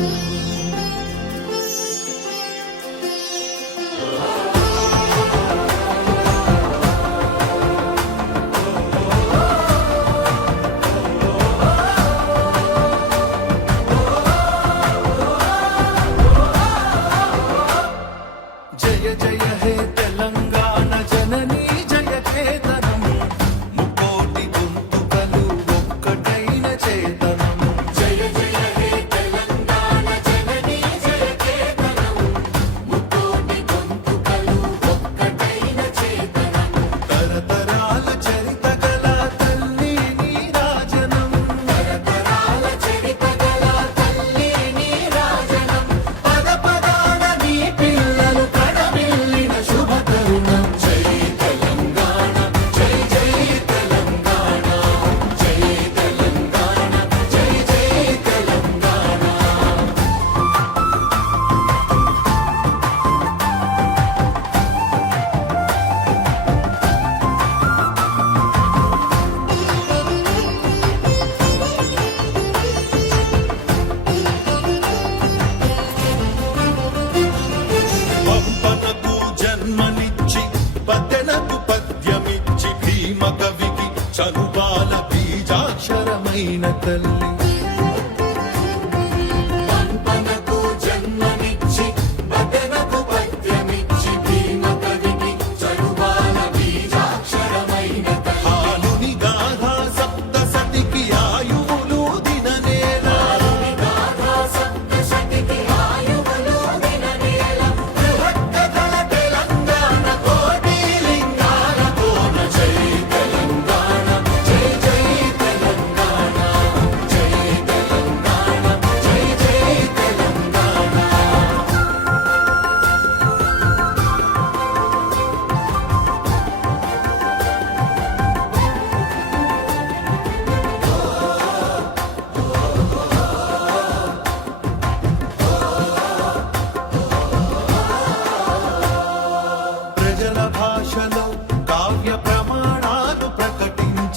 Thank you.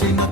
watching the